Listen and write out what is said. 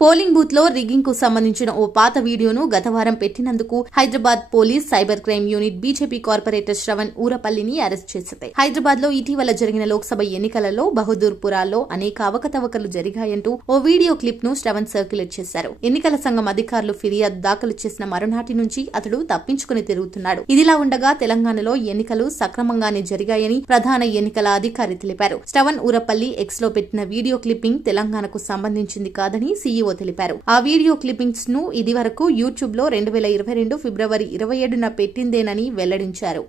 Polling booth లో rigging కు సంబంధించిన ఓ పాత వీడియోను గత వారం పెట్టినందుకు Hyderabad police cyber crime unit BJP corporator Shravan ఊరపల్లిని arrest చేసింది. హైదరాబాద్ లో ఇటీవల జరిగిన లోక్సభ ఎన్నికలలో బహదూర్పురాలో అనేక అవకతవకలు జరిగాయంటూ ఓ వీడియో క్లిప్ ను శ్రవణ్ సర్క్యులేట్ చేశారు. ఎన్నికల సంఘం అధికారులు ఫిర్యాదు దాఖలు చేసిన మరునాటి నుంచి అతడు తప్పించుకుని తిరుగుతున్నాడు. ఇదిలా ఉండగా తెలంగాణలో ఎన్నికలు సక్రమంగానే జరిగాయని ప్రధాన ఎన్నికల అధికారి తెలిపారు. శ్రవణ్ ఊరపల్లి ఎక్స్ లో పెట్టిన వీడియో క్లిప్పింగ్ తెలంగాణకు సంబంధించింది కాదని సీఈఓ తెలిపారు. ఆ వీడియో క్లిప్పింగ్స్ ను ఇదివరకు యూట్యూబ్ లో 2022 ఫిబ్రవరి 27న పెట్టిందేనని వెల్లడించారు.